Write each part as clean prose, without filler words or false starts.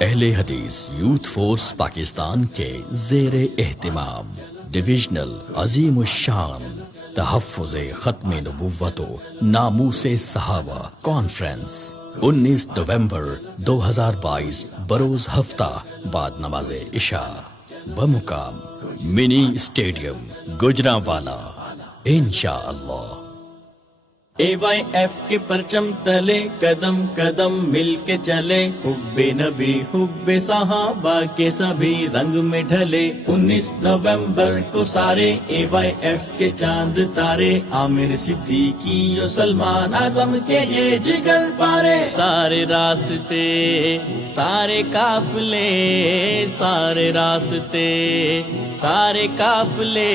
اہل حدیث youth force Pakistan کے زیر اہتمام ڈویژنل عظیم الشان تحفظ ختم نبوت و ناموس صحابہ کانفرنس 19 نومبر 2022 بروز ہفتہ بعد نماز عشاء بمقام منی اسٹیڈیم گجرانوالہ انشاءاللہ۔ AYF کے پرچم تلے قدم قدم مل کے چلے، حب نبی حب صحابہ کے سبھی رنگ میں ڈھلے۔ 19 نومبر کو سارے AYF کے چاند تارے، عامر صدیقی و سلمان اعظم کے یہ جگر پارے۔ سارے راستے سارے قافلے سارے راستے سارے قافلے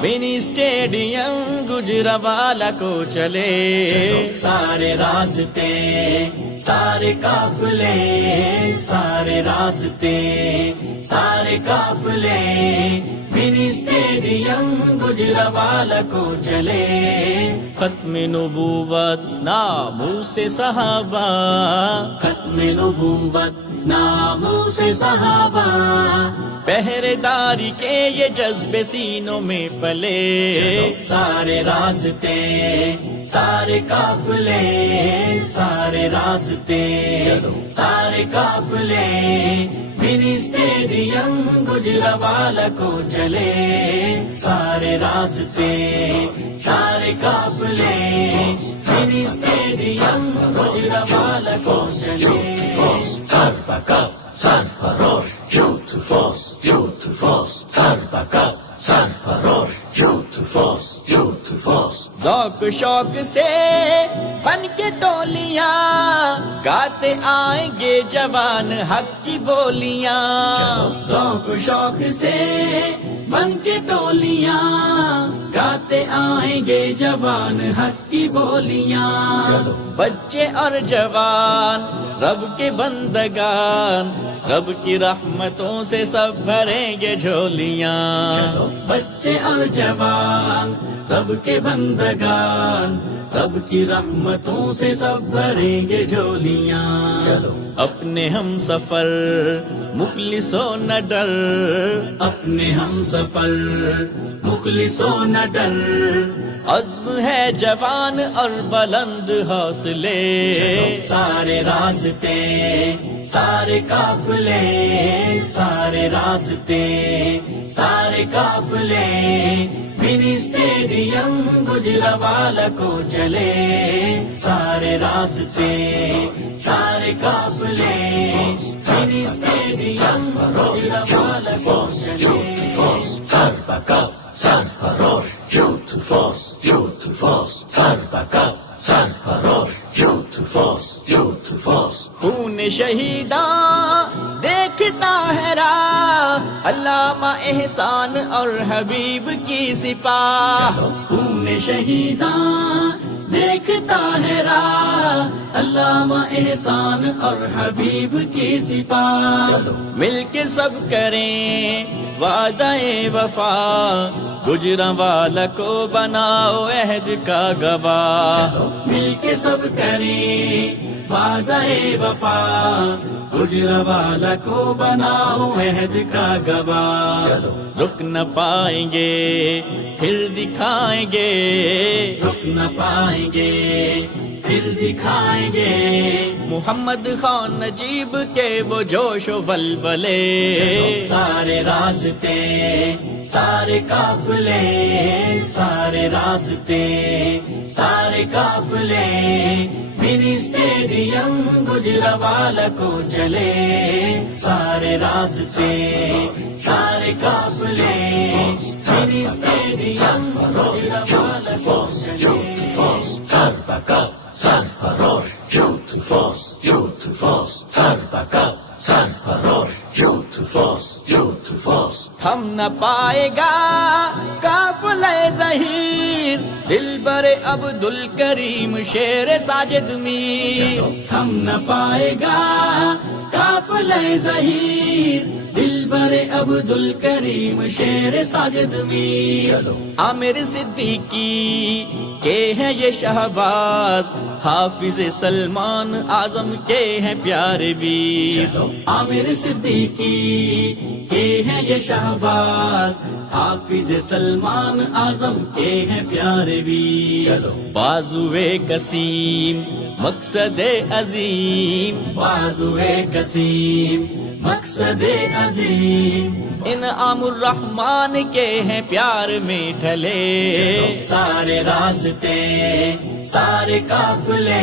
منی اسٹیڈیم گجرانوالہ کو چلے۔ سارے راستے سارے قافلے سارے راستے سارے قافلے منی اسٹیڈیم گجرانوالہ کو چلے۔ ختم نبوت ناموس صحابہ، ختم نبوت ناموس صحابہ، پہرے داری کے یہ جذبے سینوں میں پلے۔ سارے راستے سارے قافلے سارے راستے سارے قافلے منی اسٹیڈیم گجرانوالہ کو چلے۔ سارے راستے سارے قافلے منی اسٹیڈیم گجرانوالہ کو چلے۔ سرفروش یوتھ فورس یوتھ فورس، سرفروش یوتھ فورس یوتھ فورس۔ ذوق شوق سے بن کے ٹولیاں گاتے آئیں گے جوان حق کی بولیاں۔ ذوق شوق سے بن کے ٹولیاں گاتے آئیں گے جوان حق کی بولیاں۔ بچے اور جوان رب کے بندگان، رب کی رحمتوں سے سب بھریں گے جھولیاں۔ بچے اور جوان رب کے بندگان، رب کی رحمتوں سے سب بھریں گے جھولیاں۔ اپنے ہم سفر مخلصوں نہ ڈر، اپنے ہم سفر مخلصوں نہ ڈر، عزم ہے جوان اور بلند حوصلے۔ سارے راستے سارے قافلے سارے راستے سارے قافلے منی اسٹیڈیم گجرانوالہ کو چلے۔ سارے راستے سارے قافلے منی اسٹیڈیم گجرانوالہ کو چلے۔ سرفروش یوتھ فورس یوتھ فورس، سرفروش یوتھ فورس یوتھ فورس۔ خون شہیداں دیکھتا ہے راہ، علامہ احسان اور حبیب کی سپاہ۔ خون شہیداں دیکھتا ہے راہ، علامہ احسان اور حبیب کی سپاہ۔ مل کے سب کریں وعدہ وفا، گجرانوالہ کو بناؤ عہد کا گواہ۔ مل کے سب کریں وعدہ وفا، گجرانوالہ کو بناؤ عہد کا گواہ۔ رک نہ پائیں گے پھر دکھائیں گے، رک نہ پائیں گے پھر دکھائیں گے، محمد خان نجیب کے وہ جوش و ولولے۔ سارے راستے سارے قافلے سارے راستے سارے قافلے منی اسٹیڈیم گجرانوالہ کو چلے۔ سارے راستے سارے قافلے منی اسٹیڈیم گجرانوالہ کو چلے۔ سرفروش یوتھ فورس یوتھ فورس، سرفروش یوتھ فورس یوتھ فورس۔ ہم نہ پائے گا قافلہ ظہیر، دل بر عبد الکریم شیر ساجد میر ہم نہ پائے گا قافلہ ظہیر دل بر عبد الکریم شیر ساجد میر عامر صدیقی کے ہیں یہ شہباز حافظ سلمان اعظم کے ہیں پیارے ویر عامر صدیقی کے ہیں یہ شہباز حافظ سلمان اعظم کے ہیں پیارے ویر بازوے قسیم مقصد عظیم بازوئے قسیم مقصد عظیم انعام الرحمن کے ہیں پیار میں ڈھلے سارے راستے سارے قافلے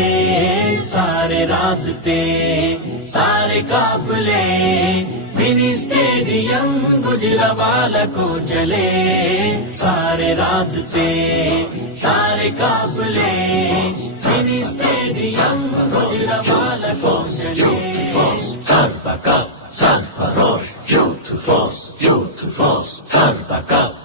سارے راستے سارے قافلے منی اسٹیڈیم گجرانوالہ کو چلے سارے راستے سارے قافلے منی اسٹیڈیم گجرانوالہ کو چلے سربکف سرفروش یوتھ فورس سربکف